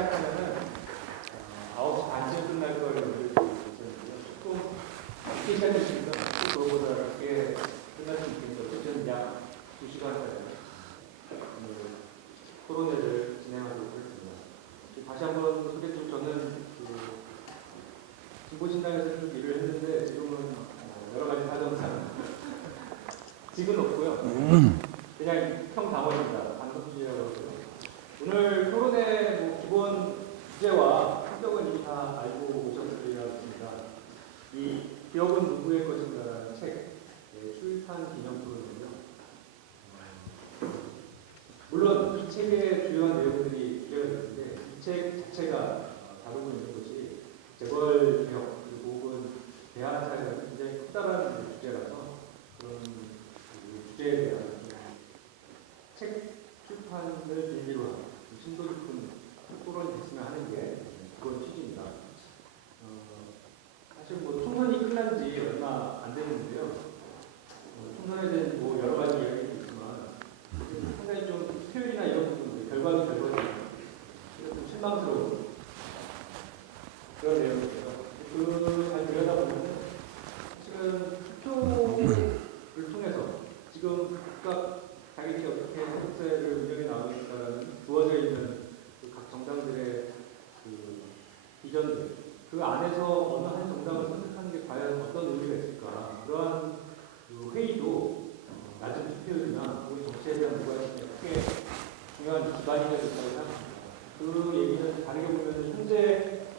시작하면은 9시 반쯤 끝날 걸 예상했는데요. 조금 늦게 시작했으니까 그거보다 늦게 끝날 수 있겠죠. 어쨌든 약 2시간까지 토론회를 진행하도록 하겠습니다. 다시 한번 소개드리면 저는 진보신당에서 좀 일을 했는데 지금은 여러 가지 사정상 직은 없고요. 그냥 평당원입니다. 방송주의라고 하고요. 오늘 토론회 기본 주제와 성격은 이미 다 알고 오셨으리라 합니다. 이 기업은 누구의 것인가라는 책 출판 기념 토론이고요. 물론 이 책의 주요한 내용들이 기록되어 있는데 이 책 자체가 다루고 있는 것이 재벌 개혁 그리고 혹은 대한 사회가 굉장히 커다란 주제라서 그런 주제에 대한 책 출판을 빌미로 한 심도 깊은 토론이 됐으면 하는 게 그런 취지입니다. 사실 총선이 끝난 지 얼마 안 됐는데요. 총선에 대한 여러 가지 이야기도 있지만 상당히 좀 수요일이나 이런 부분들 결과도 좀 실망스러운 그런 내용이에요. 잘 들여다보면 사실은 투표를 통해서 지금 각각 자기들이 어떻게 정책을 운영해 나가겠다라는 주어져 있는 각 정당들의 비전들 그 안에서 어느 한 정당을 선택하는 게 과연 어떤 의미가 있을까 그러한 회의도 낮은 투표율이나 우리 정치에 대한 무관심이 크게 중요한 기반이 되어 있다고 생각합니다. 그 얘기는 다르게 보면 현재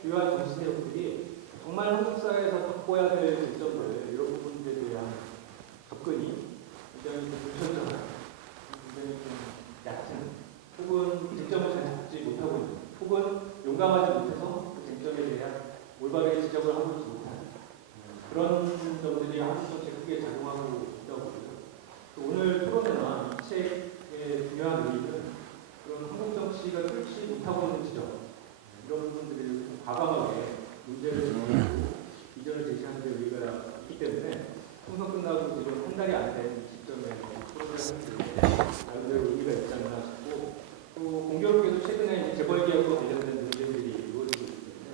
주요한 정치 세력들이 정말 한국 사회에서 바꿔야 될 지점들 이런 부분들에 대한 접근이 굉장히 불편정한, 굉장히 좀 얕은, 혹은 쟁점을 잘 잡지 못하고 있는, 혹은 용감하지 못해서 그 쟁점에 대한 올바르게 지적을 하고 있지 못한 그런 점들이 한국 정치에 크게 작용하고 있다고 보고요. 오늘 토론회나 이 책의 중요한 의미는 그런 한국 정치가 뚫지 못하고 있는 지점 이런 부분들을 좀 과감하게 문제를 제기하고 비전을 제시하는 데 의미가 있기 때문에 총선 끝나고 지금 한 달이 안 된 시점에 토론을 하는 데 나름대로 의미가 있지 않나 싶고 또 공교롭게도 최근에 재벌 개혁과 관련된 문제들이 이루어지고 있기 때문에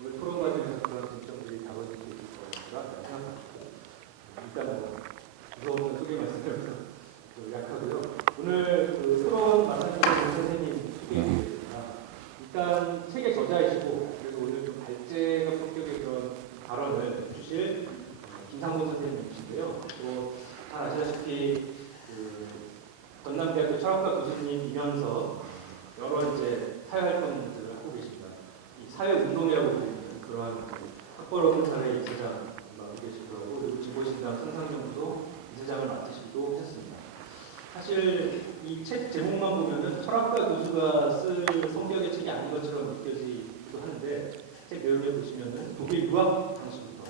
오늘 토론 과정에서 그런 쟁점들이 다뤄질 수 있을 거라고 생각합니다. 일단 무서운 소개 말씀드려서 약하고요. 오늘 토론 맡아주신 선생님 소개해드리겠습니다. 일단 책의 저자이시고 그래서 오늘 좀 발제적 성격의 그런 발언을 해주실 김상곤 선생님이신데요. 또 잘 아시다시피 전남대학교 철학과 교수님이면서 여러 이제 사회활동들을 하고 계십니다. 이 사회운동이라고 불리는 그러한 학벌 사회 이사장 맡고 계시더라고 그리고 진보신당 상상연구소 이사장을 맡으시기도 하셨습니다. 사실 이 책 제목만 보면은 철학과 교수가 쓸 성격의 책이 아닌 것처럼 느껴지기도 하는데 책 내용에 보시면은 독일 유학 당시부터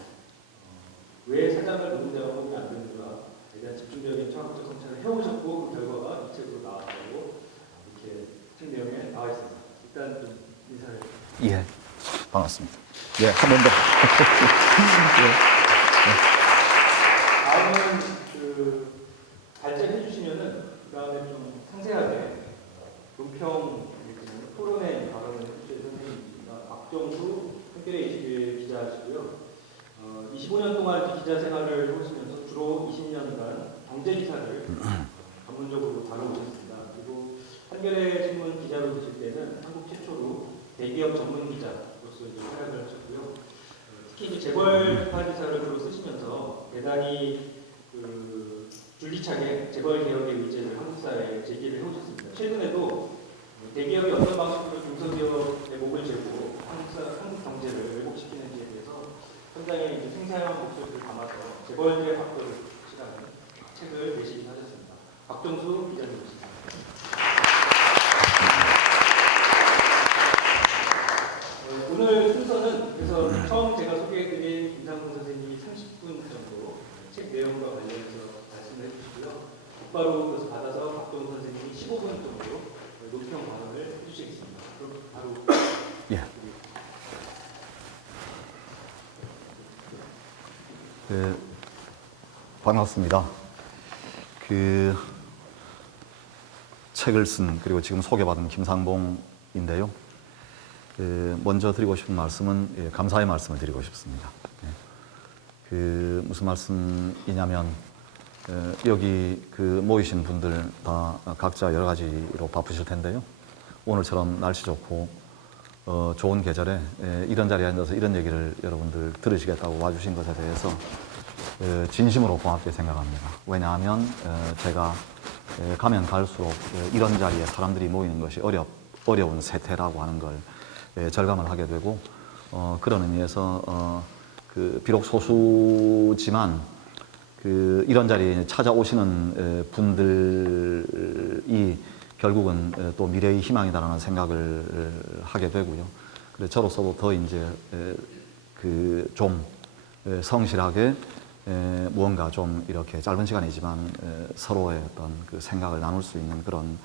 왜 사장을 노동자가 뽑으면 안 되는가에 대한 집중적인 철학적 성찰을 해오셨고 그 결과가 이 책으로 나왔다고 이렇게 책 내용에 나와 있습니다. 일단 좀 인사를. 예, 반갑습니다. 예, 한 번 더. 다음은 발제해 주시면은 그 다음에 좀 상세하게 논평 토론회 발언을 해주실 선생님입니다. 박정수 한겨레 21 기자시고요. 25년 동안 기자 생활을 해오시면서 주로 20년간 경제 기사를 전문적으로 다뤄오셨습니다. 그리고 한겨레 신문 기자로 계실 때는 한국 최초로 대기업 전문 기자로서 활약을 하셨고요. 특히 이제 재벌 특파 기사를 주로 쓰시면서 대단히 줄기차게 재벌 개혁의 의제를 한국 사회에 제기를 해오셨습니다. 최근에도 대기업이 어떤 방식으로 중소기업의 목을 재고 한국 경제를 왜곡시키는지에 대해서 현장에 이제 생생한 목소리를 담아서 재벌계 박도를 시라는 책을 내시하셨습니다. 박정수 기자님이십니다. 오늘 순서는 그래서 처음 제가 소개해드린 김상곤 선생님이 30분 정도 책 내용과 관련해서 말씀을 해주시고요. 곧바로 그것을 받아서 박정수 선생님이 15분 정도 논평 발언을 해주시겠습니다. 그럼 바로 예. 반갑습니다. 책을 쓴 그리고 지금 소개받은 김상봉인데요. 먼저 드리고 싶은 말씀은 감사의 말씀을 드리고 싶습니다. 무슨 말씀이냐면 여기 모이신 분들 다 각자 여러 가지로 바쁘실 텐데요. 오늘처럼 날씨 좋고 좋은 계절에 이런 자리에 앉아서 이런 얘기를 여러분들 들으시겠다고 와주신 것에 대해서 진심으로 고맙게 생각합니다. 왜냐하면 제가 가면 갈수록 이런 자리에 사람들이 모이는 것이 어려운 세태라고 하는 걸 절감을 하게 되고 그런 의미에서 비록 소수지만 이런 자리에 찾아오시는 분들이 결국은 또 미래의 희망이다라는 생각을 하게 되고요. 그래서 저로서도 더 이제 좀 성실하게 무언가 좀 이렇게 짧은 시간이지만 서로의 어떤 생각을 나눌 수 있는 그런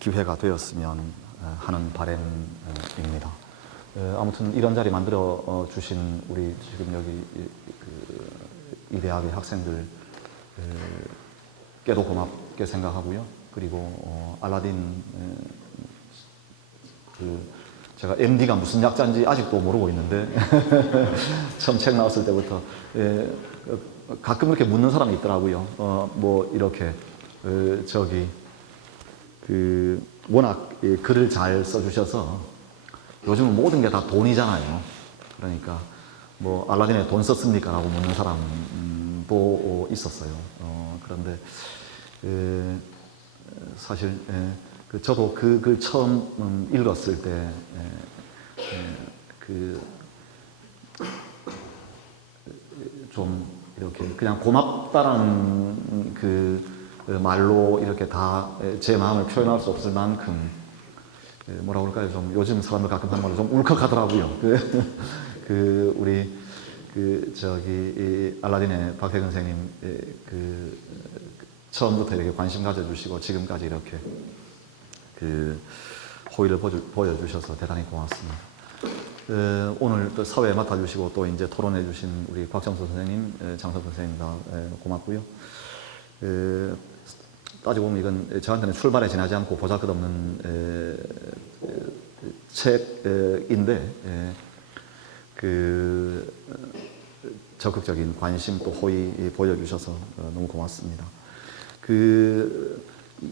기회가 되었으면 하는 바람입니다. 아무튼 이런 자리 만들어 주신 우리 지금 여기 이 대학의 학생들 께도 고맙게 생각하고요. 그리고 알라딘 제가 MD가 무슨 약자인지 아직도 모르고 있는데 처음 책 나왔을 때부터 가끔 이렇게 묻는 사람이 있더라고요. 뭐 이렇게 워낙 글을 잘 써주셔서 요즘은 모든 게 다 돈이잖아요. 그러니까 뭐 알라딘에 돈 썼습니까? 라고 묻는 사람도 있었어요. 그런데 사실 저도 그 글 처음 읽었을 때 좀 이렇게 그냥 고맙다라는 말로 이렇게 다 제 마음을 표현할 수 없을 만큼 뭐라 그럴까요? 좀 요즘 사람들 가끔 하는 말로 좀 울컥하더라고요. 우리 알라딘의 박태근 선생님 처음부터 이렇게 관심 가져주시고 지금까지 이렇게 호의를 보여주셔서 대단히 고맙습니다. 오늘 또 사회에 맡아주시고 또 이제 토론해주신 우리 곽정수 선생님, 장석 선생님 다 고맙고요. 따지고 보면 이건 저한테는 출발에 지나지 않고 보잘것없는 책인데 적극적인 관심 또 호의 보여주셔서 너무 고맙습니다.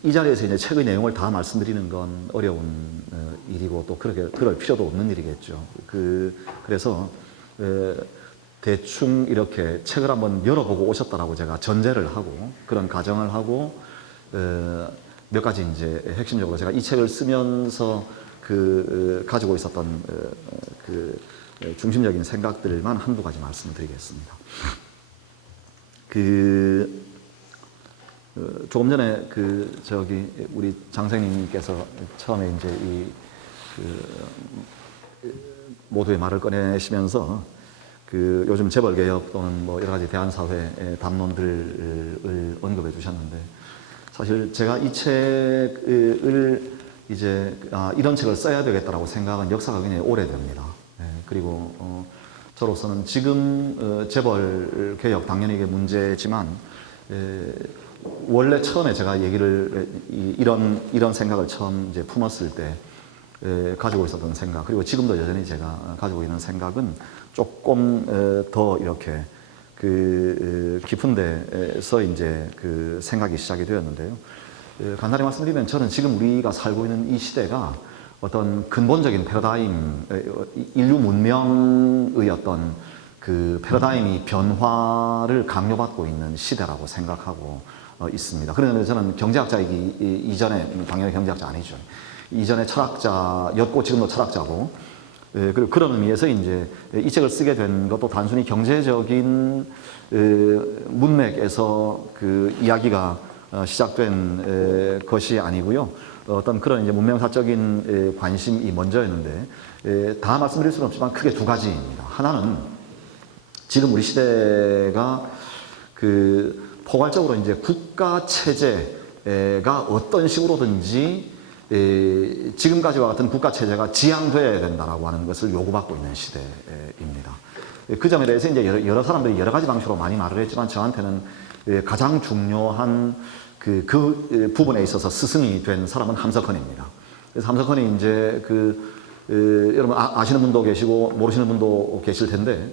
이 자리에서 이제 책의 내용을 다 말씀드리는 건 어려운 일이고 또 그럴 필요도 없는 일이겠죠. 그래서 대충 이렇게 책을 한번 열어보고 오셨다라고 제가 전제를 하고 그런 가정을 하고 몇 가지 이제 핵심적으로 제가 이 책을 쓰면서 가지고 있었던 중심적인 생각들만 한두 가지 말씀을 드리겠습니다. 조금 전에 우리 장생님께서 처음에 이제 모두의 말을 꺼내시면서 요즘 재벌개혁 또는 뭐 여러 가지 대한사회의 담론들을 언급해 주셨는데 사실 제가 이 책을 이제 이런 책을 써야 되겠다라고 생각한 역사가 굉장히 오래됩니다. 그리고 저로서는 지금 재벌 개혁 당연히 이게 문제지만 원래 처음에 제가 이런 생각을 처음 이제 품었을 때 가지고 있었던 생각 그리고 지금도 여전히 제가 가지고 있는 생각은 조금 더 이렇게 깊은 데서 이제 생각이 시작이 되었는데요. 간단히 말씀드리면 저는 지금 우리가 살고 있는 이 시대가 어떤 근본적인 패러다임, 인류 문명의 어떤 패러다임이 변화를 강요받고 있는 시대라고 생각하고 있습니다. 그런데 저는 경제학자이기 이전에, 당연히 경제학자 아니죠. 이전에 철학자였고 지금도 철학자고, 그리고 그런 의미에서 이제 이 책을 쓰게 된 것도 단순히 경제적인 문맥에서 이야기가 시작된 것이 아니고요. 어떤 그런 이제 문명사적인 관심이 먼저였는데, 다 말씀드릴 수는 없지만 크게 두 가지입니다. 하나는 지금 우리 시대가 포괄적으로 이제 국가 체제가 어떤 식으로든지 지금까지와 같은 국가 체제가 지향되어야 된다라고 하는 것을 요구받고 있는 시대입니다. 그 점에 대해서 이제 여러 사람들이 여러 가지 방식으로 많이 말을 했지만 저한테는 가장 중요한 그 부분에 있어서 스승이 된 사람은 함석헌입니다. 그래서 함석헌이 이제 여러분 아시는 분도 계시고 모르시는 분도 계실 텐데,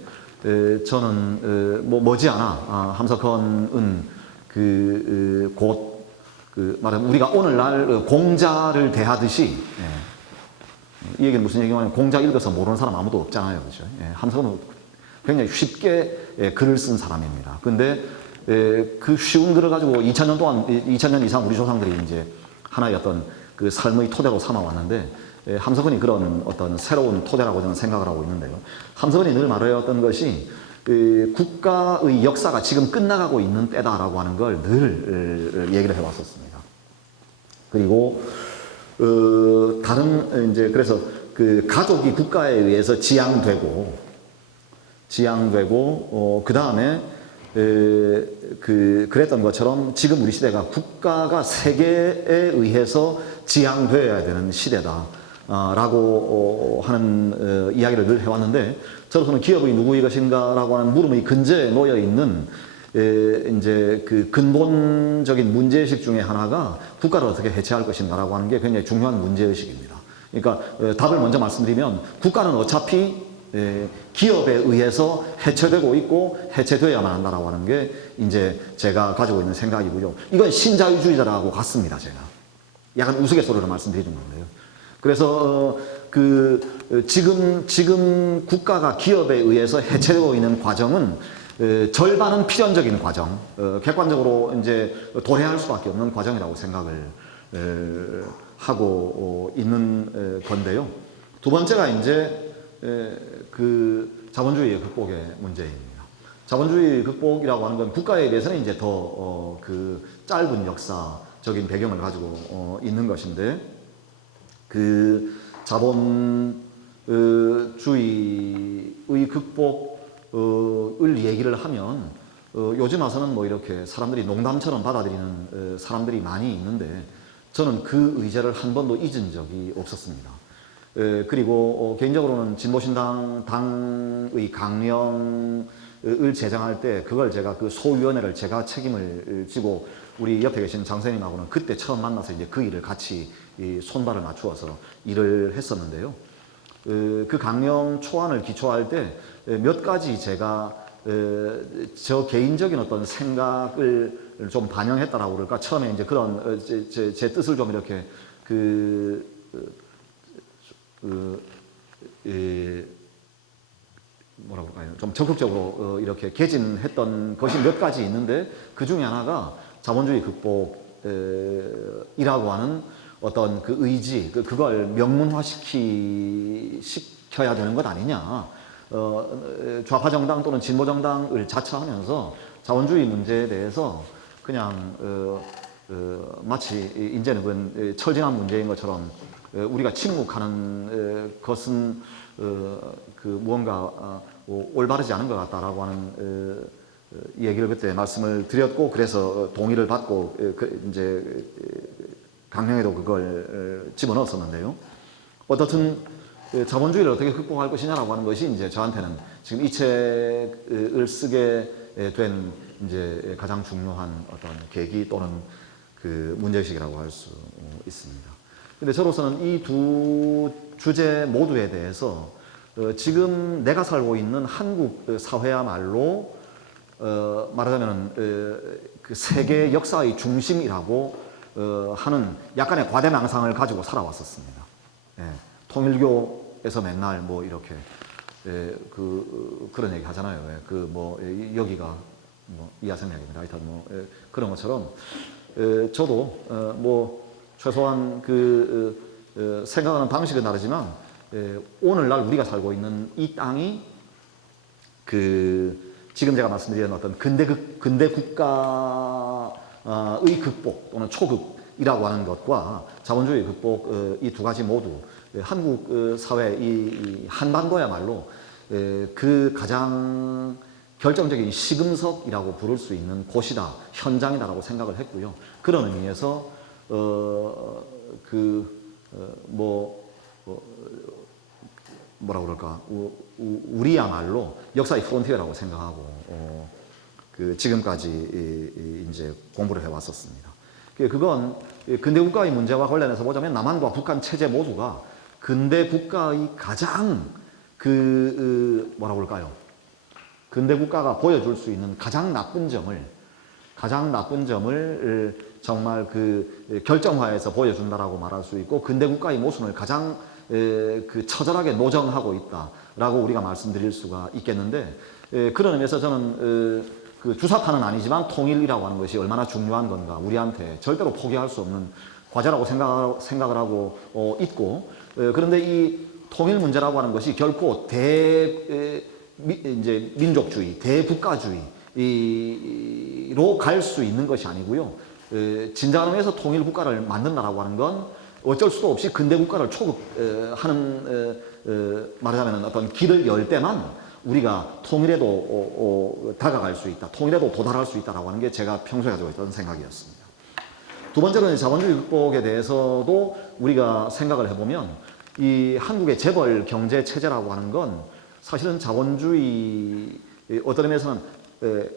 저는 머지않아 함석헌은 곧 말하면 우리가 오늘날 공자를 대하듯이, 이 얘기는 무슨 얘기냐면 공자 읽어서 모르는 사람 아무도 없잖아요, 그렇죠? 함석헌은 굉장히 쉽게 글을 쓴 사람입니다. 근데 그 쉬운 글을 가지고 2000년 이상 우리 조상들이 이제 하나의 어떤 그 삶의 토대로 삼아왔는데, 함석헌이 그런 어떤 새로운 토대라고 저는 생각을 하고 있는데요. 함석헌이 늘 말해왔던 것이 국가의 역사가 지금 끝나가고 있는 때다라고 하는 걸 늘 얘기를 해왔었습니다. 그리고 다른 이제 그래서 그 가족이 국가에 의해서 지양되고 그 다음에 그랬던 것처럼 지금 우리 시대가 국가가 세계에 의해서 지향되어야 되는 시대다 라고 하는 이야기를 늘 해왔는데, 저로서는 기업의 누구의 것인가라고 하는 물음의 근저에 놓여 있는 이제 그 근본적인 문제의식 중에 하나가 국가를 어떻게 해체할 것인가라고 하는 게 굉장히 중요한 문제의식입니다. 그러니까 답을 먼저 말씀드리면, 국가는 어차피 기업에 의해서 해체되고 있고 해체되어야만 한다라고 하는 게 이제 제가 가지고 있는 생각이고요. 이건 신자유주의자라고 같습니다, 제가. 약간 우스갯소리로 말씀드리는 건데요. 그래서 지금 국가가 기업에 의해서 해체되고 있는 과정은 절반은 필연적인 과정, 객관적으로 이제 도래할 수밖에 없는 과정이라고 생각을 하고 있는 건데요. 두 번째가 이제 그 자본주의의 극복의 문제입니다. 자본주의 극복이라고 하는 건 국가에 대해서는 이제 더 그 짧은 역사적인 배경을 가지고 있는 것인데, 그 자본주의의 극복을 얘기를 하면 요즘 와서는 뭐 이렇게 사람들이 농담처럼 받아들이는 사람들이 많이 있는데, 저는 그 의제를 한 번도 잊은 적이 없었습니다. 그리고 개인적으로는 진보신당 당의 강령을 제정할 때 그걸 제가 그 소위원회를 제가 책임을 지고 우리 옆에 계신 장선생님하고는 그때 처음 만나서 이제 그 일을 같이 손발을 맞추어서 일을 했었는데요. 그 강령 초안을 기초할 때 몇 가지 제가 저 개인적인 어떤 생각을 좀 반영했다라고 그럴까. 처음에 이제 그런 제 뜻을 좀 이렇게 뭐라고 할까요? 좀 적극적으로 이렇게 개진했던 것이 몇 가지 있는데, 그 중에 하나가 자본주의 극복이라고 하는 어떤 그 의지, 그걸 명문화시켜야 되는 것 아니냐. 좌파 정당 또는 진보 정당을 자처하면서 자본주의 문제에 대해서 그냥 마치 이제는 그건 철진한 문제인 것처럼 우리가 침묵하는 것은 그 무언가 올바르지 않은 것 같다라고 하는 얘기를 그때 말씀을 드렸고, 그래서 동의를 받고 이제 강령에도 그걸 집어넣었었는데요. 어떻든 자본주의를 어떻게 극복할 것이냐라고 하는 것이 이제 저한테는 지금 이 책을 쓰게 된 이제 가장 중요한 어떤 계기 또는 그 문제의식이라고 할 수 있습니다. 근데 저로서는 이 두 주제 모두에 대해서 지금 내가 살고 있는 한국 사회야말로 말하자면 그 세계 역사의 중심이라고 하는 약간의 과대망상을 가지고 살아왔었습니다. 통일교에서 맨날 뭐 이렇게 그런 얘기 하잖아요. 여기가 뭐 이하성약입니다. 하여튼 뭐 그런 것처럼 저도 뭐 최소한 생각하는 방식은 다르지만 오늘날 우리가 살고 있는 이 땅이 지금 제가 말씀드린 어떤 근대 국가의 극복 또는 초극이라고 하는 것과 자본주의 극복, 이 두 가지 모두 한국 사회 이 한반도야말로 그 가장 결정적인 시금석이라고 부를 수 있는 곳이다, 현장이다라고 생각을 했고요. 그런 의미에서 뭐라 그럴까, 우리야말로 역사의 프론티어라고 생각하고 지금까지 이제 공부를 해왔었습니다. 그건 근대 국가의 문제와 관련해서 보자면 남한과 북한 체제 모두가 근대 국가의 가장 뭐라고 할까요? 근대 국가가 보여줄 수 있는 가장 나쁜 점을 정말 결정화해서 보여준다라고 말할 수 있고, 근대 국가의 모순을 가장 처절하게 노정하고 있다라고 우리가 말씀드릴 수가 있겠는데, 그런 의미에서 저는 주사파는 아니지만 통일이라고 하는 것이 얼마나 중요한 건가, 우리한테 절대로 포기할 수 없는 과제라고 생각을 하고 있고, 그런데 이 통일 문제라고 하는 것이 결코 이제 민족주의, 대국가주의로 갈 수 있는 것이 아니고요. 진정한 의미에서 통일 국가를 만든다라고 하는 건 어쩔 수도 없이 근대 국가를 초급하는 말하자면 어떤 길을 열 때만 우리가 통일에도 다가갈 수 있다, 통일에도 도달할 수 있다라고 하는 게 제가 평소에 가지고 있던 생각이었습니다. 두 번째로는 자본주의 극복에 대해서도 우리가 생각을 해보면, 이 한국의 재벌 경제 체제라고 하는 건 사실은 자본주의, 어떤 의미에서는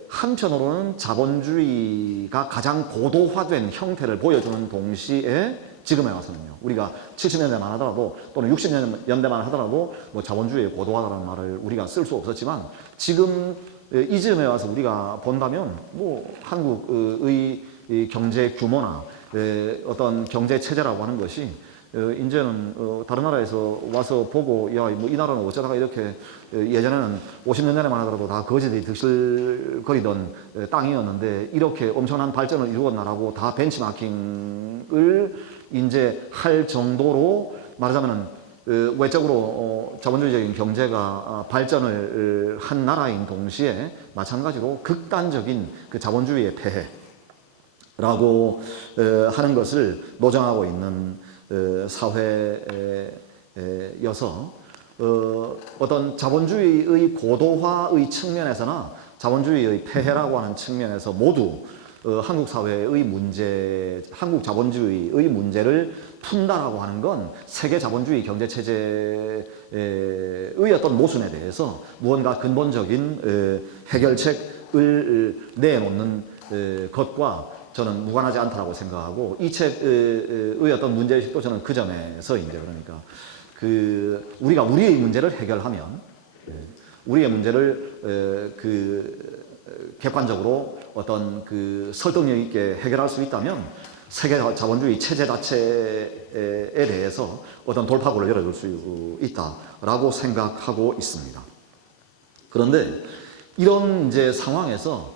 한편으로는 자본주의가 가장 고도화된 형태를 보여주는 동시에 지금에 와서는요, 우리가 70년대만 하더라도 또는 60년대만 하더라도 뭐 자본주의의 고도화라는 말을 우리가 쓸 수 없었지만, 지금 이 지점에 와서 우리가 본다면 뭐 한국의 경제 규모나 어떤 경제 체제라고 하는 것이 이제는 다른 나라에서 와서 보고, 야, 뭐 이 나라는 어쩌다가 이렇게, 예전에는 50년 전에만 하더라도 다 거지들이 득실거리던 땅이었는데 이렇게 엄청난 발전을 이루었나라고 다 벤치마킹을 이제 할 정도로, 말하자면은 외적으로 자본주의적인 경제가 발전을 한 나라인 동시에 마찬가지로 극단적인 그 자본주의의 폐해라고 하는 것을 노정하고 있는 사회여서, 어떤 자본주의의 고도화의 측면에서나 자본주의의 폐해라고 하는 측면에서 모두 한국 사회의 문제, 한국 자본주의의 문제를 푼다라고 하는 건 세계 자본주의 경제 체제의 어떤 모순에 대해서 무언가 근본적인 해결책을 내놓는 것과 저는 무관하지 않다라고 생각하고, 이 책의 어떤 문제의식도 저는 그 점에서 이제 그러니까 우리가 우리의 문제를 해결하면, 우리의 문제를 객관적으로 어떤 설득력 있게 해결할 수 있다면 세계 자본주의 체제 자체에 대해서 어떤 돌파구를 열어줄 수 있다라고 생각하고 있습니다. 그런데 이런 이제 상황에서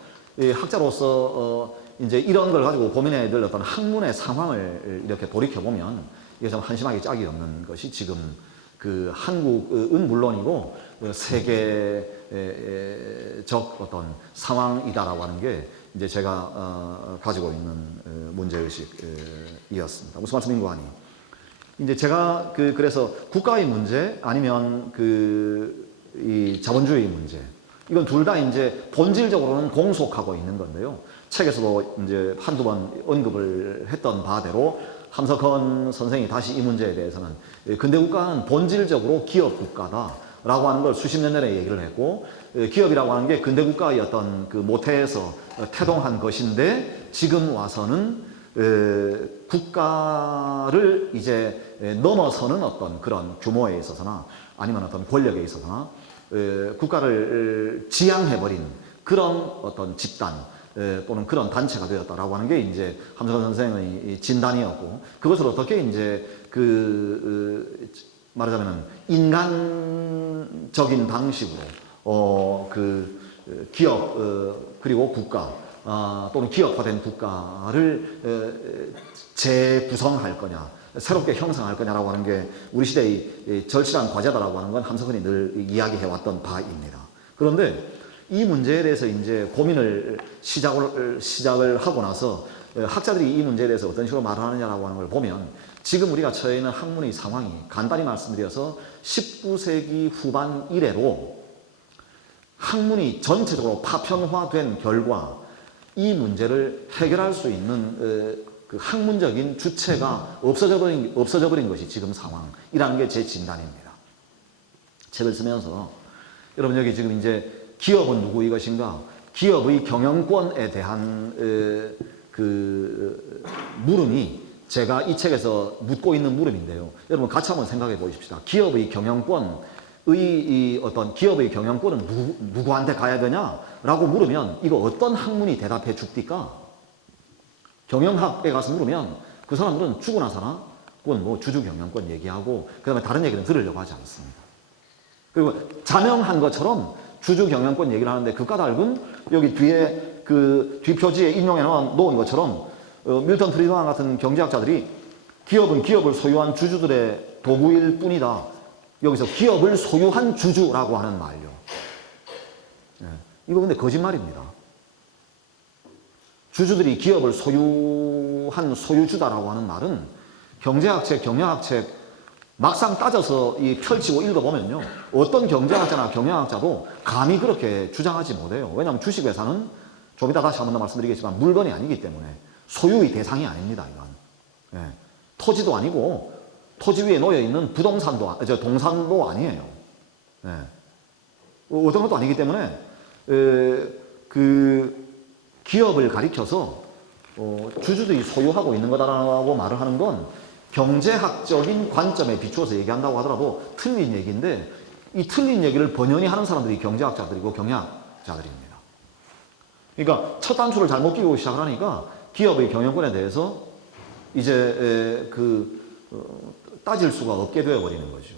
학자로서 이제 이런 걸 가지고 고민해야 될 어떤 학문의 상황을 이렇게 돌이켜보면, 이게 좀 한심하게 짝이 없는 것이 지금 한국은 물론이고 세계적 어떤 상황이다라고 하는 게 이제 제가 가지고 있는 문제의식이었습니다. 무슨 말씀인고 하니, 이제 제가 그래서 국가의 문제 아니면 이 자본주의 문제, 이건 둘 다 이제 본질적으로는 공속하고 있는 건데요. 책에서도 이제 한두 번 언급을 했던 바대로 함석헌 선생이 다시 이 문제에 대해서는 근대 국가는 본질적으로 기업 국가다라고 하는 걸 수십 년 전에 얘기를 했고, 기업이라고 하는 게 근대 국가의 어떤 모태에서 태동한 것인데, 지금 와서는 국가를 이제 넘어서는 어떤 그런 규모에 있어서나 아니면 어떤 권력에 있어서나 국가를 지향해버린 그런 어떤 집단 또는 그런 단체가 되었다라고 하는 게 이제 함석헌 선생의 진단이었고, 그것을 어떻게 이제 말하자면 인간적인 방식으로 기업 그리고 국가 또는 기업화된 국가를 재구성할 거냐, 새롭게 형성할 거냐라고 하는 게 우리 시대의 절실한 과제다라고 하는 건 함석헌이 늘 이야기해왔던 바입니다. 그런데 이 문제에 대해서 이제 고민을 시작을 하고 나서 학자들이 이 문제에 대해서 어떤 식으로 말을 하느냐라고 하는 걸 보면, 지금 우리가 처해 있는 학문의 상황이 간단히 말씀드려서 19세기 후반 이래로 학문이 전체적으로 파편화된 결과 이 문제를 해결할 수 있는 학문적인 주체가 없어져 버린 것이 지금 상황이라는 게 제 진단입니다. 책을 쓰면서 여러분, 여기 지금 이제 기업은 누구의 것인가, 기업의 경영권에 대한 그 물음이 제가 이 책에서 묻고 있는 물음인데요. 여러분 같이 한번 생각해 보십시다. 기업의 경영권의 어떤 기업의 경영권은 누구한테 가야 되냐라고 물으면 이거 어떤 학문이 대답해 줍니까? 경영학에 가서 물으면 그 사람들은 죽으나 사나? 그건 뭐 주주 경영권 얘기하고 그 다음에 다른 얘기는 들으려고 하지 않습니다. 그리고 자명한 것처럼 주주 경영권 얘기를 하는데 그 까닭은 여기 뒤에 그 뒷표지에 인용해 놓은 것처럼 밀턴 프리드만 같은 경제학자들이 기업은 기업을 소유한 주주들의 도구일 뿐이다. 여기서 기업을 소유한 주주라고 하는 말요. 예, 이거 근데 거짓말입니다. 주주들이 기업을 소유한 소유주다라고 하는 말은 경제학책, 경영학책 막상 따져서 펼치고 읽어보면요. 어떤 경제학자나 경영학자도 감히 그렇게 주장하지 못해요. 왜냐하면 주식회사는 좀 이따 다시 한 번 더 말씀드리겠지만 물건이 아니기 때문에 소유의 대상이 아닙니다. 이건. 예. 토지도 아니고 토지 위에 놓여있는 동산도 아니에요. 예. 어떤 것도 아니기 때문에 그 기업을 가리켜서 주주들이 소유하고 있는 거다라고 말을 하는 건 경제학적인 관점에 비추어서 얘기한다고 하더라도 틀린 얘기인데 이 틀린 얘기를 번연히 하는 사람들이 경제학자들이고 경영학자들입니다. 그러니까 첫 단추를 잘못 끼고 시작을 하니까 기업의 경영권에 대해서 이제 따질 수가 없게 되어버리는 거죠.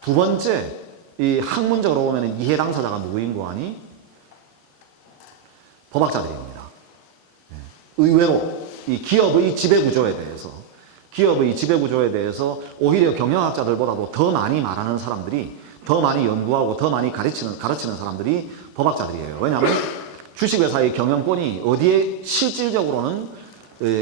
두 번째, 이 학문적으로 보면 이해 당사자가 누구인 거 아니? 법학자들입니다. 의외로 이 기업의 지배구조에 대해서 오히려 경영학자들보다도 더 많이 말하는 사람들이, 더 많이 연구하고 더 많이 가르치는 사람들이 법학자들이에요. 왜냐하면 주식회사의 경영권이 어디에 실질적으로는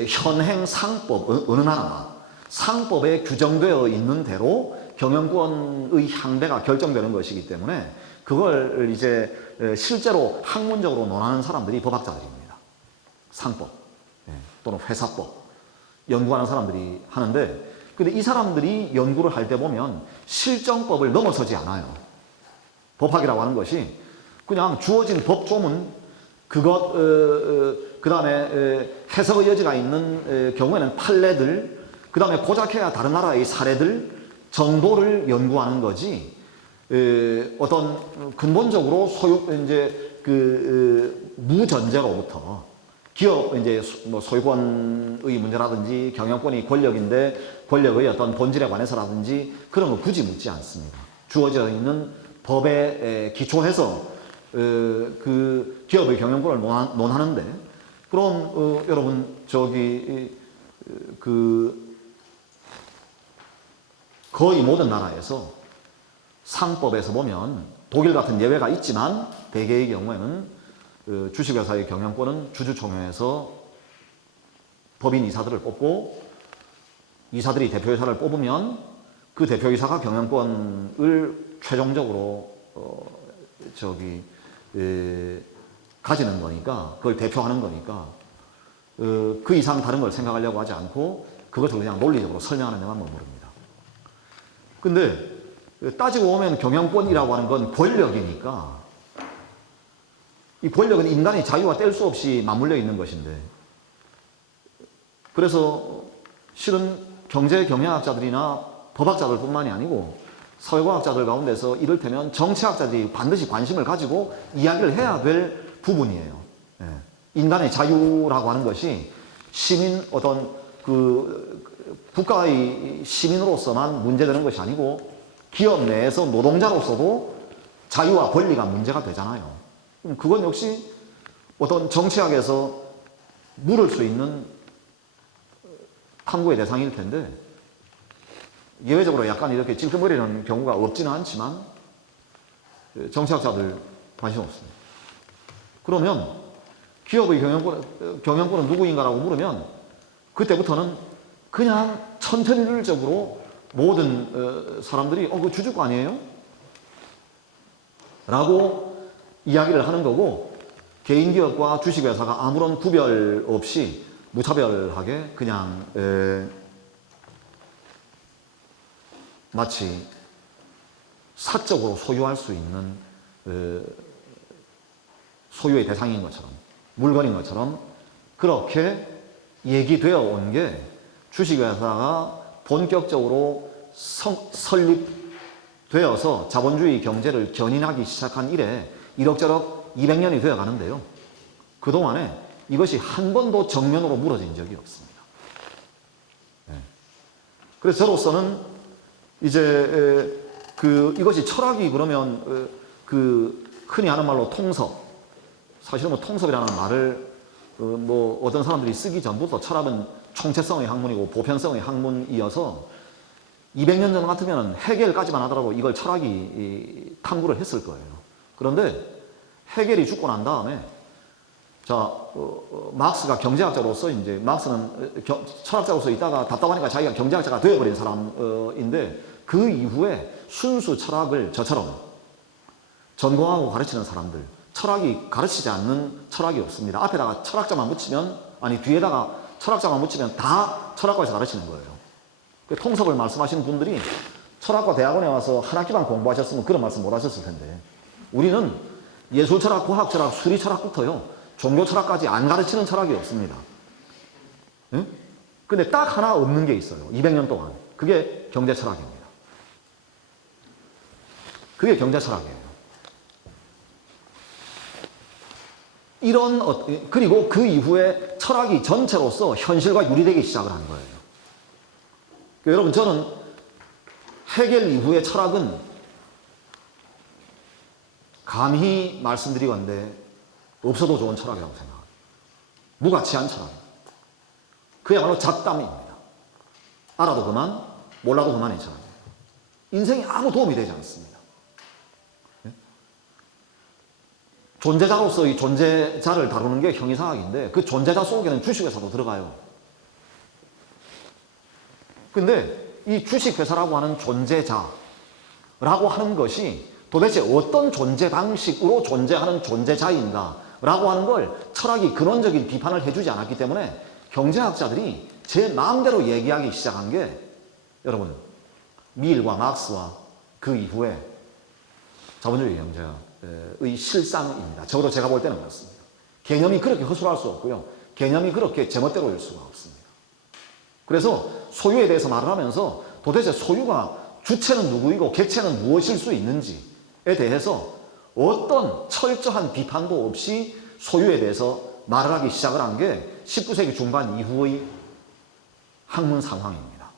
현행 상법, 어느 나라나 상법에 규정되어 있는 대로 경영권의 향배가 결정되는 것이기 때문에 그걸 이제 실제로 학문적으로 논하는 사람들이 법학자들입니다. 상법 또는 회사법 연구하는 사람들이 하는데, 근데 이 사람들이 연구를 할 때 보면 실정법을 넘어서지 않아요. 법학이라고 하는 것이 그냥 주어진 법조문 그것 그 다음에 해석의 여지가 있는 경우에는 판례들, 그 다음에 고작해야 다른 나라의 사례들 정도를 연구하는 거지. 어떤 근본적으로 무전제로부터 기업 이제 뭐 소유권의 문제라든지 경영권이 권력인데 권력의 어떤 본질에 관해서라든지 그런 거 굳이 묻지 않습니다. 주어져 있는 법에 기초해서 그 기업의 경영권을 논하는데, 그럼 여러분 거의 모든 나라에서 상법에서 보면 독일 같은 예외가 있지만 대개의 경우에는 주식회사의 경영권은 주주총회에서 법인 이사들을 뽑고 이사들이 대표이사를 뽑으면 그 대표이사가 경영권을 최종적으로 가지는 거니까, 그걸 대표하는 거니까 그 이상 다른 걸 생각하려고 하지 않고 그것을 그냥 논리적으로 설명하는 데만 머무릅니다. 근데 따지고 보면 경영권이라고 하는 건 권력이니까, 이 권력은 인간의 자유와 뗄 수 없이 맞물려 있는 것인데, 그래서 실은 경제 경영학자들이나 법학자들 뿐만이 아니고 사회과학자들 가운데서 이를테면 정치학자들이 반드시 관심을 가지고 이야기를 해야 될 부분이에요. 인간의 자유라고 하는 것이 국가의 시민으로서만 문제되는 것이 아니고 기업 내에서 노동자로서도 자유와 권리가 문제가 되잖아요. 그럼 그건 역시 어떤 정치학에서 물을 수 있는 탐구의 대상일 텐데, 예외적으로 약간 이렇게 찔끔거리는 경우가 없지는 않지만 정치학자들 관심 없습니다. 그러면 기업의 경영권은 누구인가라고 물으면 그때부터는 그냥 천편일률적으로 모든 사람들이 그 주주거 아니에요? 라고 이야기를 하는 거고, 개인기업과 주식회사가 아무런 구별 없이 무차별하게 그냥 마치 사적으로 소유할 수 있는 소유의 대상인 것처럼, 물건인 것처럼 그렇게 얘기되어 온 게 주식회사가 본격적으로 설립되어서 자본주의 경제를 견인하기 시작한 이래 이럭저럭 200년이 되어 가는데요. 그동안에 이것이 한 번도 정면으로 무너진 적이 없습니다. 그래서 저로서는 이제 이것이 철학이 그러면 흔히 하는 말로 통섭, 사실은 뭐 통섭이라는 말을 뭐 어떤 사람들이 쓰기 전부터 철학은 총체성의 학문이고 보편성의 학문이어서 200년 전 같으면 헤겔까지만 하더라도 이걸 철학이 탐구를 했을 거예요. 그런데 헤겔이 죽고 난 다음에 막스가 경제학자로서 이제 막스는 철학자로서 있다가 답답하니까 자기가 경제학자가 되어버린 사람인데 그 이후에 순수 철학을 저처럼 전공하고 가르치는 사람들, 철학이 가르치지 않는 철학이 없습니다. 앞에다가 철학자만 붙이면, 아니 뒤에다가 철학자만 붙이면 다 철학과에서 가르치는 거예요. 통섭을 말씀하시는 분들이 철학과 대학원에 와서 한 학기만 공부하셨으면 그런 말씀 못 하셨을 텐데, 우리는 예술철학, 과학철학, 수리철학부터요 종교철학까지 안 가르치는 철학이 없습니다. 응? 근데 딱 하나 없는 게 있어요. 200년 동안. 그게 경제철학입니다. 그게 경제철학이에요. 그리고 그 이후에 철학이 전체로서 현실과 유리되기 시작을 한 거예요. 여러분, 저는 헤겔 이후의 철학은 감히 말씀드리건대 없어도 좋은 철학이라고 생각합니다. 무가치한 철학입니다. 그야말로 잡담입니다. 알아도 그만, 몰라도 그만의 철학입니다. 인생에 아무 도움이 되지 않습니다. 존재자로서 이 존재자를 다루는 게 형이상학인데 그 존재자 속에는 주식회사도 들어가요. 근데 이 주식회사라고 하는 존재자라고 하는 것이 도대체 어떤 존재 방식으로 존재하는 존재자인가 라고 하는 걸 철학이 근원적인 비판을 해주지 않았기 때문에 경제학자들이 제 마음대로 얘기하기 시작한 게 여러분 밀과 막스와 그 이후에 자본주의 경제의 실상입니다. 적어도 제가 볼 때는 그렇습니다. 개념이 그렇게 허술할 수 없고요. 개념이 그렇게 제멋대로일 수가 없습니다. 그래서 소유에 대해서 말을 하면서 도대체 소유가 주체는 누구이고 객체는 무엇일 수 있는지에 대해서 어떤 철저한 비판도 없이 소유에 대해서 말을 하기 시작을 한 게 19세기 중반 이후의 학문 상황입니다.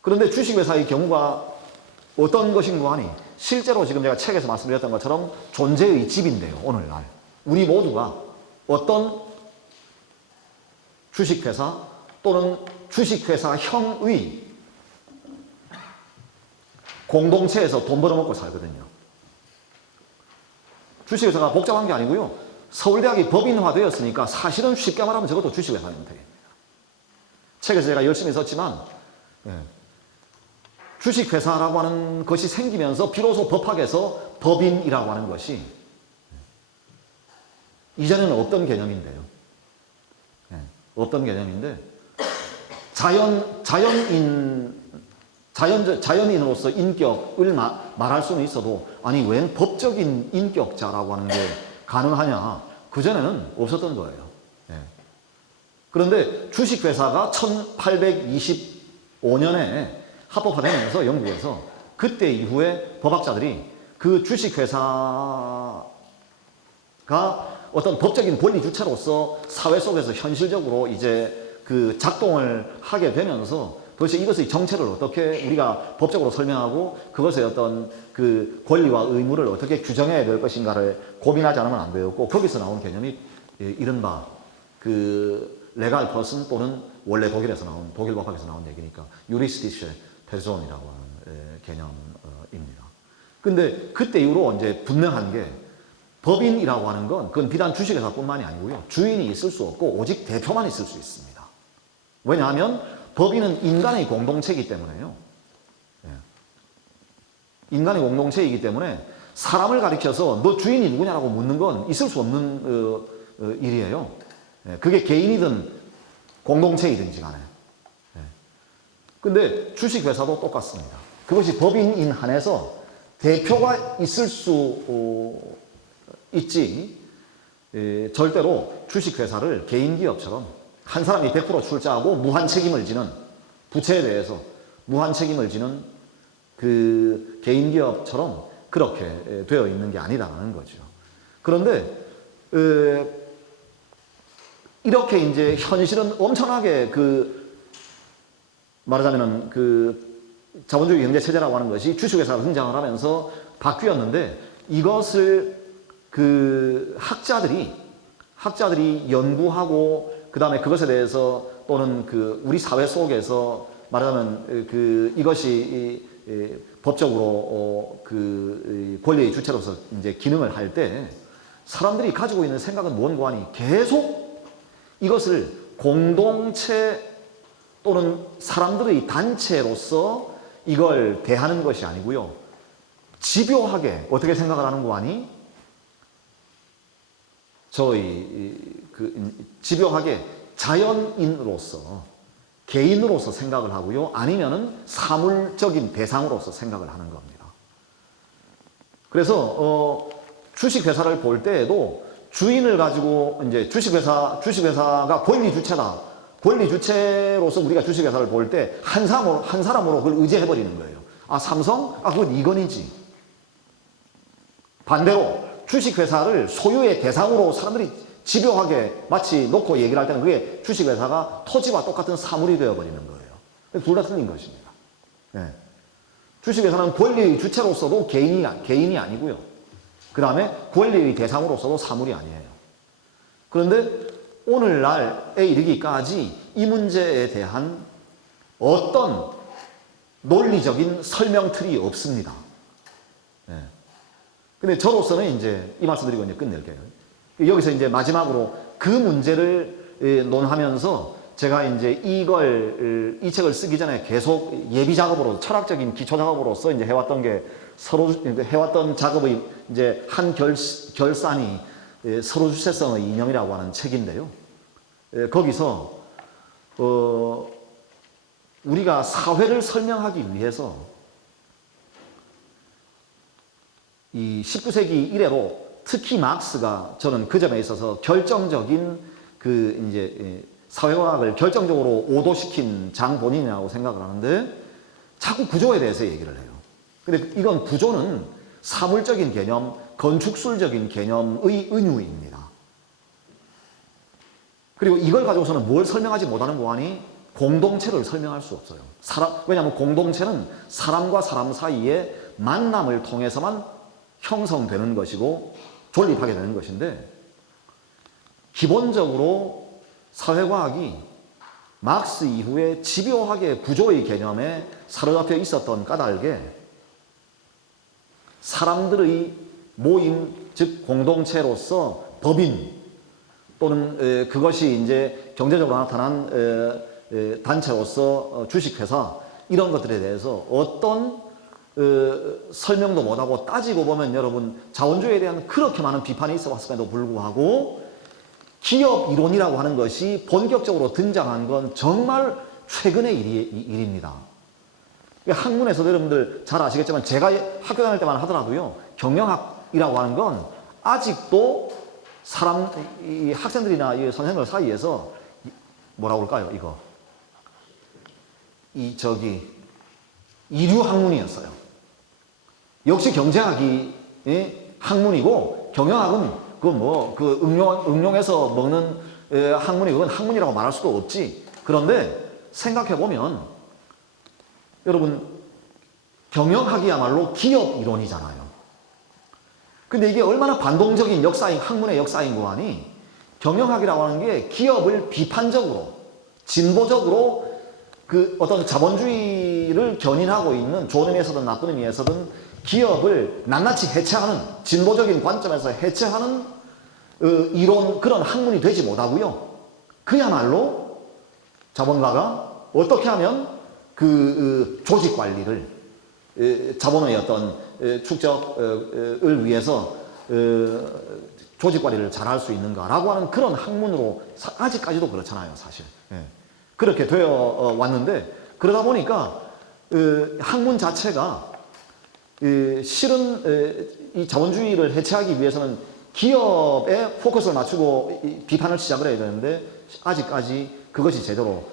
그런데 주식회사의 경우가 어떤 것인가 하니 실제로 지금 제가 책에서 말씀드렸던 것처럼 존재의 집인데요. 오늘날 우리 모두가 어떤 주식회사 또는 주식회사형의 공동체에서 돈 벌어먹고 살거든요. 주식회사가 복잡한 게 아니고요. 서울대학이 법인화되었으니까 사실은 쉽게 말하면 저것도 주식회사 형태입니다. 책에서 제가 열심히 썼지만 주식회사라고 하는 것이 생기면서 비로소 법학에서 법인이라고 하는 것이 이전에는 없던 개념인데요. 없던 개념인데 자연인으로서 인격을 말할 수는 있어도 아니 웬 법적인 인격자라고 하는 게 가능하냐. 그전에는 없었던 거예요. 그런데 주식회사가 1825년에 합법화되면서 영국에서 그때 이후에 법학자들이 그 주식회사가 어떤 법적인 권리 주체로서 사회 속에서 현실적으로 이제 그 작동을 하게 되면서 도대체 이것의 정체를 어떻게 우리가 법적으로 설명하고 그것의 어떤 그 권리와 의무를 어떻게 규정해야 될 것인가를 고민하지 않으면 안 되었고 거기서 나온 개념이 이른바 그 레갈 퍼슨 또는 원래 독일에서 나온 독일 법학에서 나온 얘기니까 유리스티슈 페르손이라고 하는 개념입니다. 근데 그때 이후로 이제 분명한 게 법인이라고 하는 건 그건 비단 주식회사뿐만이 아니고요. 주인이 있을 수 없고 오직 대표만 있을 수 있습니다. 왜냐하면 법인은 인간의 공동체이기 때문에요. 인간의 공동체이기 때문에 사람을 가리켜서 너 주인이 누구냐라고 묻는 건 있을 수 없는 일이에요. 그게 개인이든 공동체이든지 간에. 근데 주식회사도 똑같습니다. 그것이 법인인 한에서 대표가 있을 수 있지 절대로 주식회사를 개인기업처럼 한 사람이 100% 출자하고 무한 책임을 지는 부채에 대해서 무한 책임을 지는 그 개인 기업처럼 그렇게 되어 있는 게 아니라는 거죠. 그런데 이렇게 이제 현실은 엄청나게 말하자면은 자본주의 경제 체제라고 하는 것이 주식회사가 등장을 하면서 바뀌었는데 이것을 학자들이 연구하고 그 다음에 그것에 대해서 또는 우리 사회 속에서 말하자면 이것이 법적으로 권리의 주체로서 이제 기능을 할 때 사람들이 가지고 있는 생각은 뭔가 하니 계속 이것을 공동체 또는 사람들의 단체로서 이걸 대하는 것이 아니고요. 집요하게 어떻게 생각을 하는 거 아니? 집요하게 자연인으로서 개인으로서 생각을 하고요. 아니면은 사물적인 대상으로서 생각을 하는 겁니다. 그래서 주식회사를 볼 때에도 주인을 가지고 이제 주식회사가 권리주체다. 권리주체로서 우리가 주식회사를 볼 때 한 사람으로 그걸 의지해버리는 거예요. 아, 삼성? 아, 그건 이건희지. 반대로 주식회사를 소유의 대상으로 사람들이 집요하게 마치 놓고 얘기를 할 때는 그게 주식회사가 토지와 똑같은 사물이 되어버리는 거예요. 둘 다 틀린 것입니다. 네. 주식회사는 권리의 주체로서도 개인이 아니고요. 그 다음에 권리의 대상으로서도 사물이 아니에요. 그런데 오늘날에 이르기까지 이 문제에 대한 어떤 논리적인 설명틀이 없습니다. 네. 근데 저로서는 이제 이 말씀 드리고 이제 끝낼게요. 여기서 이제 마지막으로 그 문제를 논하면서 제가 이제 이 책을 쓰기 전에 계속 예비 작업으로, 철학적인 기초 작업으로서 이제 해왔던 게 해왔던 작업의 이제 한 결산이 서로 주체성의 이념이라고 하는 책인데요. 거기서, 우리가 사회를 설명하기 위해서 이 19세기 이래로 특히 막스가 저는 그 점에 있어서 결정적인 이제 사회과학을 결정적으로 오도시킨 장본인이라고 생각을 하는데 자꾸 구조에 대해서 얘기를 해요. 근데 이건 구조는 사물적인 개념, 건축술적인 개념의 은유입니다. 그리고 이걸 가지고서는 뭘 설명하지 못하는 거하니 공동체를 설명할 수 없어요. 왜냐하면 공동체는 사람과 사람 사이의 만남을 통해서만 형성되는 것이고 존립하게 되는 것인데 기본적으로 사회과학이 막스 이후에 집요하게 구조의 개념에 사로잡혀 있었던 까닭에 사람들의 모임, 즉 공동체로서 법인 또는 그것이 이제 경제적으로 나타난 단체로서 주식회사 이런 것들에 대해서 어떤 설명도 못하고 따지고 보면 여러분 자본주의에 대한 그렇게 많은 비판이 있어 왔음에도 불구하고 기업 이론이라고 하는 것이 본격적으로 등장한 건 정말 최근의 일입니다. 학문에서도 여러분들 잘 아시겠지만 제가 학교 다닐 때만 하더라도요 경영학이라고 하는 건 아직도 이 학생들이나 이 선생님들 사이에서 뭐라고 할까요? 이류 학문이었어요. 역시 경제학이 학문이고 경영학은 응용해서 먹는 학문이 그건 학문이라고 말할 수도 없지. 그런데 생각해 보면 여러분 경영학이야말로 기업 이론이잖아요. 근데 이게 얼마나 반동적인 학문의 역사인 거 아니? 경영학이라고 하는 게 기업을 비판적으로 진보적으로 어떤 자본주의를 견인하고 있는 좋은 의미에서든 나쁜 의미에서든 기업을 낱낱이 해체하는 진보적인 관점에서 해체하는 이론 그런 학문이 되지 못하고요. 그야말로 자본가가 어떻게 하면 조직 관리를 자본의 어떤 축적을 위해서 조직 관리를 잘할 수 있는가라고 하는 그런 학문으로 아직까지도 그렇잖아요, 사실. 그렇게 되어 왔는데 그러다 보니까 학문 자체가 실은 이 자본주의를 해체하기 위해서는 기업에 포커스를 맞추고 비판을 시작을 해야 되는데 아직까지 그것이 제대로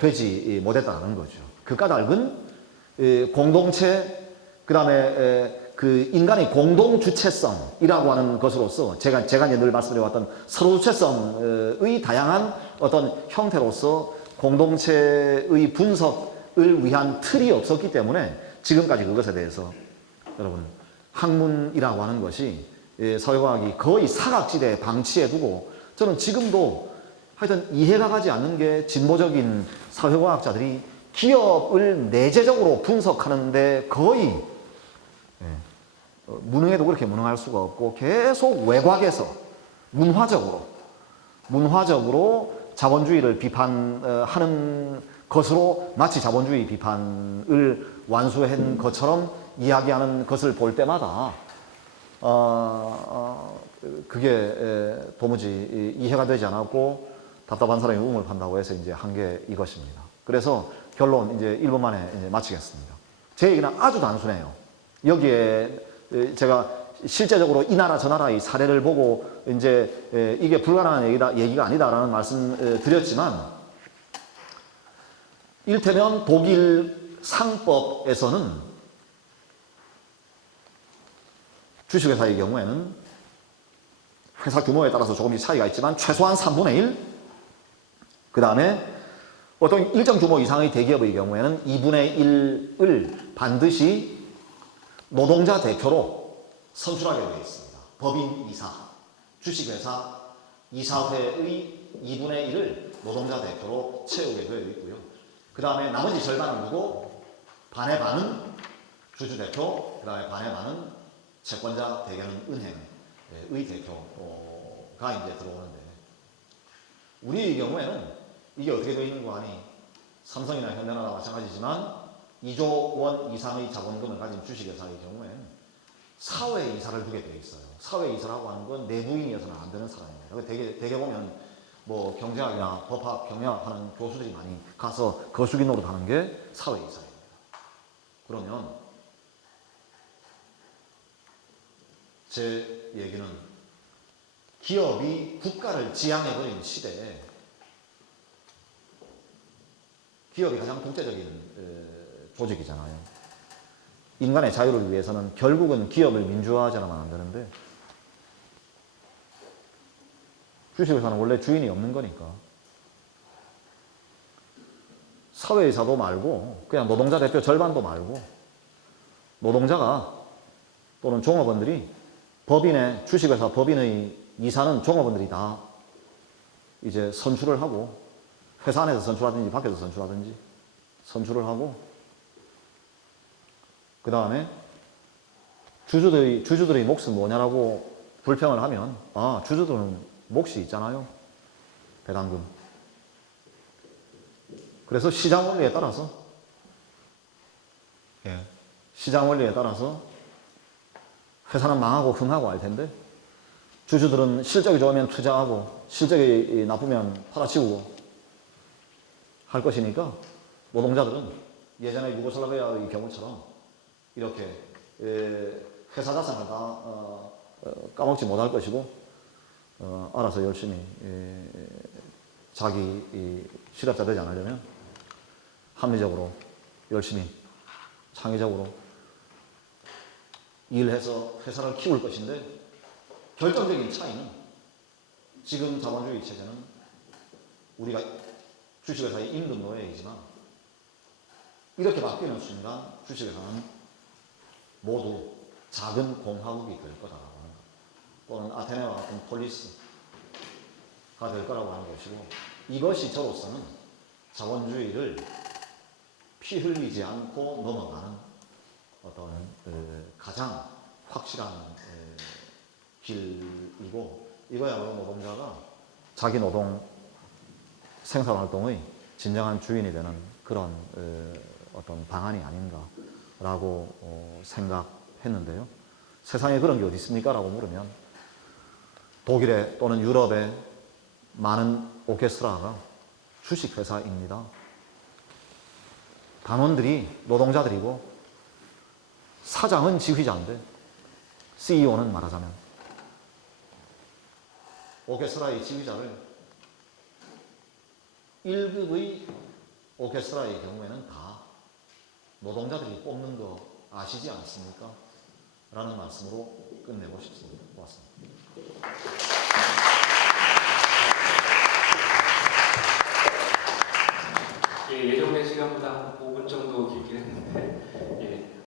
되지 못했다는 거죠. 그 까닭은 공동체, 그 다음에 그 인간의 공동 주체성이라고 하는 것으로서 제가 이제 늘 말씀드려왔던 서로 주체성의 다양한 어떤 형태로서 공동체의 분석을 위한 틀이 없었기 때문에 지금까지 그것에 대해서 여러분 학문이라고 하는 것이 사회과학이 거의 사각지대에 방치해 두고 저는 지금도 하여튼 이해가 가지 않는 게 진보적인 사회과학자들이 기업을 내재적으로 분석하는데 거의 무능해도 그렇게 무능할 수가 없고 계속 외곽에서 문화적으로 자본주의를 비판하는 것으로 마치 자본주의 비판을 완수한 것처럼 이야기하는 것을 볼 때마다 그게 도무지 이해가 되지 않았고 답답한 사람이 우물 판다고 해서 이제 한 게 이것입니다. 그래서 결론 이제 1분 만에 이제 마치겠습니다. 제 얘기는 아주 단순해요. 여기에 제가 실제적으로 이 나라 저 나라의 사례를 보고 이제 이게 불가능한 얘기가 아니다라는 말씀 드렸지만 일테면 독일 상법에서는 주식회사의 경우에는 회사 규모에 따라서 조금씩 차이가 있지만 최소한 3분의 1, 그 다음에 어떤 일정 규모 이상의 대기업의 경우에는 2분의 1을 반드시 노동자 대표로 선출하게 되어 있습니다. 법인 이사, 주식회사 이사회의 2분의 1을 노동자 대표로 채우게 되어 있고요. 그 다음에 나머지 절반은 누구? 반의 반은 주주대표, 그 다음에 반의 반은 채권자, 대개는 은행의 대표가 이제 들어오는데 우리의 경우에는 이게 어떻게 되어 있는 거 아니? 삼성이나 현대나라 마찬가지지만 2조 원 이상의 자본금을 가진 주식회사의 경우에는 사회이사를 두게 되어 있어요. 사회이사라고 하는 건 내부인이어서는 안 되는 사람입니다. 대개 보면 뭐 경제학이나 법학, 경영학하는 교수들이 많이 가서 거수기 노릇하는 게 사회이사입니다. 그러면 제 얘기는 기업이 국가를 지향해버린 시대에 기업이 가장 독재적인 조직이잖아요. 인간의 자유를 위해서는 결국은 기업을 민주화하지는 안 되는데 주식회사는 원래 주인이 없는 거니까 사회이사도 말고 그냥 노동자 대표 절반도 말고 노동자가 또는 종업원들이 주식회사 법인의 이사는 종업원들이 다 이제 선출을 하고 회사 안에서 선출하든지 밖에서 선출하든지 선출을 하고 그 다음에 주주들의 몫은 뭐냐라고 불평을 하면 주주들은 몫이 있잖아요. 배당금. 그래서 시장 원리에 따라서 회사는 망하고 흥하고 할 텐데 주주들은 실적이 좋으면 투자하고 실적이 나쁘면 팔아치우고 할 것이니까 노동자들은 예전에 유고슬라비아의 경우처럼 이렇게 회사 자산을 다 까먹지 못할 것이고 알아서 열심히 자기 실업자 되지 않으려면 합리적으로 열심히 창의적으로 일해서 회사를 키울 것인데 결정적인 차이는 지금 자본주의 체제는 우리가 주식회사의 임금 노예이지만 이렇게 바뀌는 순간 주식회사는 모두 작은 공화국이 될 거다라고 하는 것, 또는 아테네와 같은 폴리스가 될 거라고 하는 것이고 이것이 저로서는 자본주의를 피 흘리지 않고 넘어가는 어떤 가장 확실한 길이고 이거야말로 노동자가 자기 노동 생산활동의 진정한 주인이 되는 그런 어떤 방안이 아닌가라고 생각했는데요. 세상에 그런 게 어디 있습니까? 라고 물으면 독일에 또는 유럽의 많은 오케스트라가 주식회사입니다. 단원들이 노동자들이고 사장은 지휘자인데 CEO는 말하자면 오케스트라의 지휘자를 1급의 오케스트라의 경우에는 다 노동자들이 뽑는 거 아시지 않습니까? 라는 말씀으로 끝내고 싶습니다. 고맙습니다. 예, 예정된 시간보다 한 5분 정도 길긴 했는데 예,